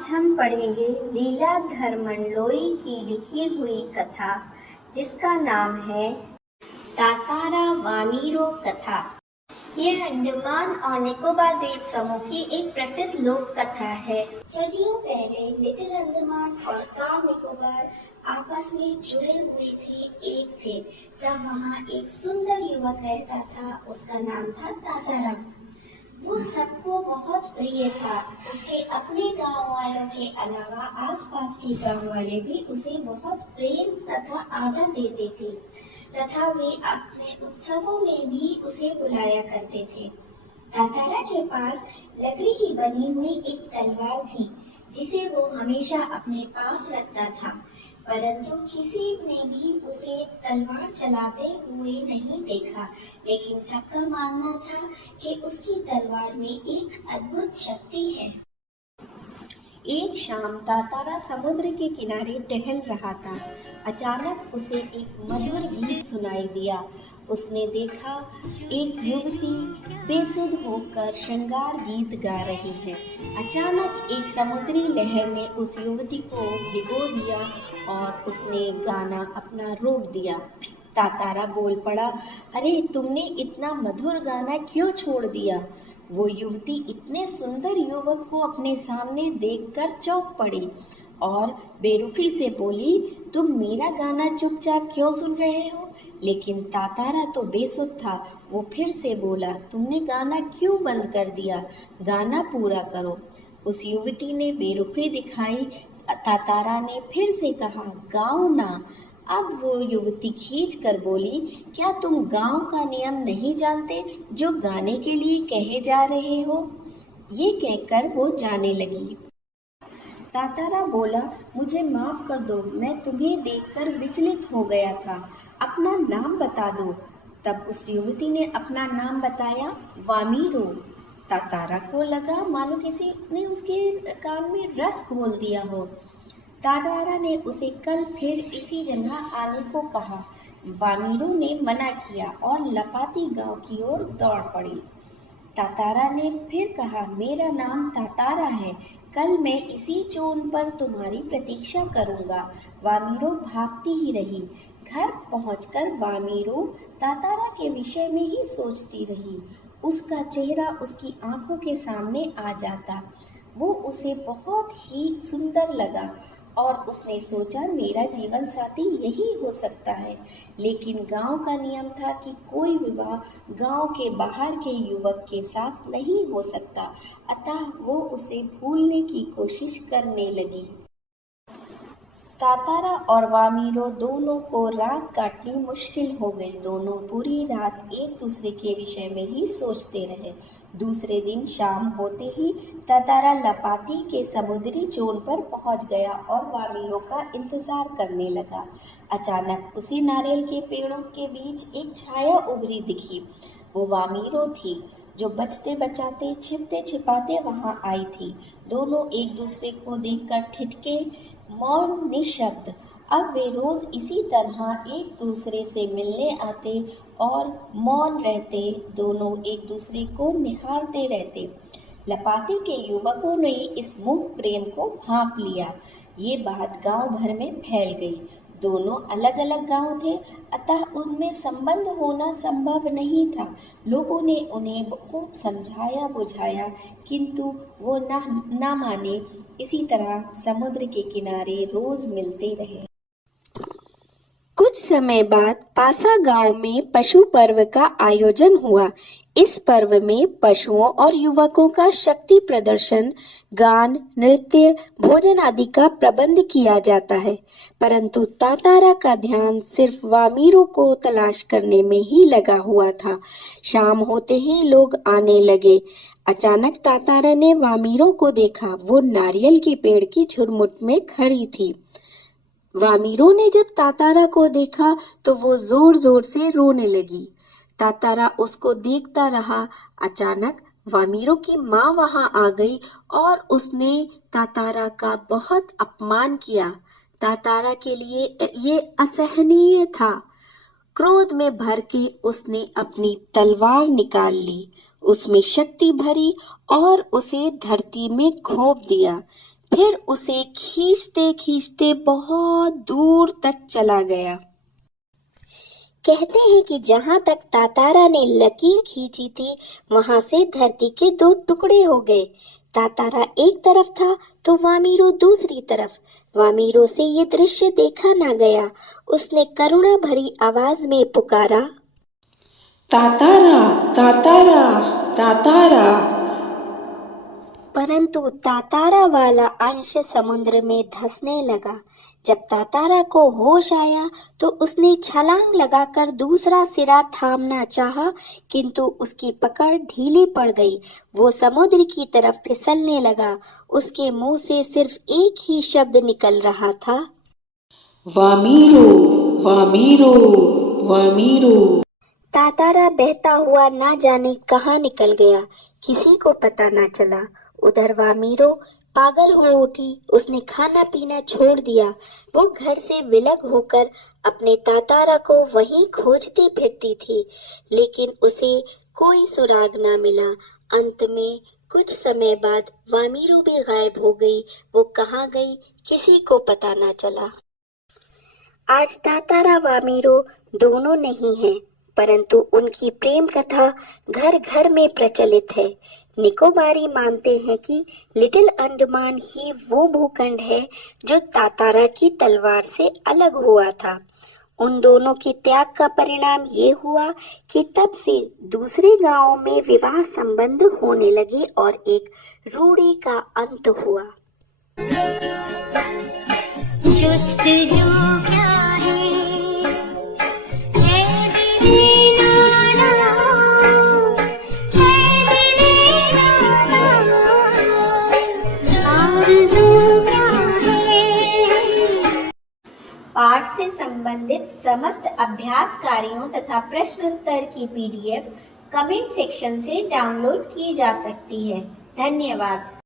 आज हम पढ़ेंगे लीलाधर मंडलोई की लिखी हुई कथा, जिसका नाम है तातारा वामीरो कथा। यह अंडमान और निकोबार द्वीप समूह की एक प्रसिद्ध लोक कथा है। सदियों पहले लिटिल अंडमान और कार निकोबार आपस में जुड़े हुए थे। तब वहाँ एक सुंदर युवक रहता था। उसका नाम था तातारा। वो सबको बहुत प्रिय था। उसके अपने गांव वालों के अलावा आसपास के गांव वाले भी उसे बहुत प्रेम तथा आदर देते थे तथा वे अपने उत्सवों में भी उसे बुलाया करते थे। तातारा के पास लकड़ी की बनी हुई एक तलवार थी, जिसे वो हमेशा अपने पास रखता था, परंतु किसी ने भी उसे तलवार चलाते हुए नहीं देखा। लेकिन सबका मानना था कि उसकी तलवार में एक अद्भुत शक्ति है। एक शाम तातारा समुद्र के किनारे टहल रहा था। अचानक उसे एक मधुर गीत सुनाई दिया। उसने देखा एक युवती बेसुध होकर श्रृंगार गीत गा रही है। अचानक एक समुद्री लहर ने उस युवती को भिगो दिया और उसने गाना अपना रोक दिया। तातारा बोल पड़ा, अरे तुमने इतना मधुर गाना क्यों छोड़ दिया? वो युवती इतने सुंदर युवक को अपने सामने देखकर चौंक पड़ी और बेरुखी से बोली, तुम मेरा गाना चुपचाप क्यों सुन रहे हो? लेकिन तातारा तो बेसुध था। वो फिर से बोला, तुमने गाना क्यों बंद कर दिया? गाना पूरा करो। उस युवती ने बेरुखी दिखाई। तातारा ने फिर से कहा, गाओ ना। अब वो युवती खींच कर बोली, क्या तुम गांव का नियम नहीं जानते जो गाने के लिए कहे जा रहे हो? ये कहकर वो जाने लगी। तातारा बोला, मुझे माफ कर दो, मैं तुम्हें देखकर विचलित हो गया था। अपना नाम बता दो। तब उस युवती ने अपना नाम बताया, वामीरो। तातारा को लगा मानो किसी ने उसके कान में रस घोल दिया हो। तातारा ने उसे कल फिर इसी जगह आने को कहा। वामीरो ने मना किया और लपाती गांव की ओर दौड़ पड़ी। तातारा ने फिर कहा, मेरा नाम तातारा है, कल मैं इसी चोन पर तुम्हारी प्रतीक्षा करूंगा। वामीरो भागती ही रही। घर पहुंचकर वामीरो तातारा के विषय में ही सोचती रही। उसका चेहरा उसकी आंखों के सामने आ जाता। वो उसे बहुत ही सुंदर लगा और उसने सोचा, मेरा जीवन साथी यही हो सकता है। लेकिन गांव का नियम था कि कोई विवाह गांव के बाहर के युवक के साथ नहीं हो सकता, अतः वो उसे भूलने की कोशिश करने लगी। तातारा और वामीरो दोनों को रात काटनी मुश्किल हो गई। दोनों पूरी रात एक दूसरे के विषय में ही सोचते रहे। दूसरे दिन शाम होते ही तातारा लपाती के समुद्री चोन पर पहुंच गया और वामीरो का इंतजार करने लगा। अचानक उसी नारियल के पेड़ों के बीच एक छाया उभरी दिखी। वो वामीरो थी, जो बचते बचाते छिपते छिपाते वहां आई थी। दोनों एक दूसरे को देखकर ठिठके, मौन, निशब्द। अब वे रोज इसी तरह एक दूसरे से मिलने आते और मौन रहते। दोनों एक दूसरे को निहारते रहते। लपाती के युवकों ने इस मूक प्रेम को भांप लिया। ये बात गांव भर में फैल गई। दोनों अलग अलग गांव थे, अतः उनमें संबंध होना संभव नहीं था। लोगों ने उन्हें खूब समझाया बुझाया, किंतु वो ना माने। इसी तरह समुद्र के किनारे रोज मिलते रहे। कुछ समय बाद पासा गांव में पशु पर्व का आयोजन हुआ। इस पर्व में पशुओं और युवकों का शक्ति प्रदर्शन, गान, नृत्य, भोजन आदि का प्रबंध किया जाता है। परंतु तातारा का ध्यान सिर्फ वामीरो को तलाश करने में ही लगा हुआ था। शाम होते ही लोग आने लगे। अचानक तातारा ने वामीरो को देखा। वो नारियल के पेड़ की झुरमुट में खड़ी थी। वामीरो ने जब तातारा को देखा तो वो जोर जोर से रोने लगी। तातारा उसको देखता रहा। अचानक वामीरो की माँ वहां आ गई और उसने तातारा का बहुत अपमान किया। तातारा के लिए ये असहनीय था। क्रोध में भर के उसने अपनी तलवार निकाल ली, उसमें शक्ति भरी और उसे धरती में घोंप दिया। फिर उसे खींचते खींचते बहुत दूर तक चला गया। कहते हैं कि जहां तक तातारा ने लकीर खींची थी वहां से धरती के 2 टुकड़े हो गए। तातारा एक तरफ था तो वामीरो दूसरी तरफ। वामीरो से ये दृश्य देखा ना गया। उसने करुणा भरी आवाज में पुकारा, तातारा तातारा तातारा। परंतु तातारा वाला अंश समुद्र में धंसने लगा। जब तातारा को होश आया तो उसने छलांग लगाकर दूसरा सिरा थामना चाहा, किंतु उसकी पकड़ ढीली पड़ गई। वो समुद्र की तरफ फिसलने लगा। उसके मुंह से सिर्फ एक ही शब्द निकल रहा था, वामीरो वामीरो वामीरो। तातारा बहता हुआ ना जाने कहाँ निकल गया, किसी को पता ना चला। उधर वामीरो पागल हो उठी। उसने खाना पीना छोड़ दिया। वो घर से विलग होकर अपने तातारा को वहीं खोजती फिरती थी, लेकिन उसे कोई सुराग ना मिला। अंत में कुछ समय बाद वामीरो भी गायब हो गई। वो कहाँ गई किसी को पता ना चला। आज तातारा वामीरो दोनों नहीं हैं, परंतु उनकी प्रेम कथा घर घर में प्रचलित है। निकोबारी मानते हैं कि लिटिल अंडमान ही वो भूखंड है जो तातारा की तलवार से अलग हुआ था। उन दोनों की त्याग का परिणाम ये हुआ कि तब से दूसरे गांवों में विवाह संबंध होने लगे और एक रूढ़ी का अंत हुआ। जुस्तजू क्या पाठ से संबंधित समस्त अभ्यास कार्यों तथा प्रश्नोत्तर की PDF कमेंट सेक्शन से डाउनलोड की जा सकती है। धन्यवाद।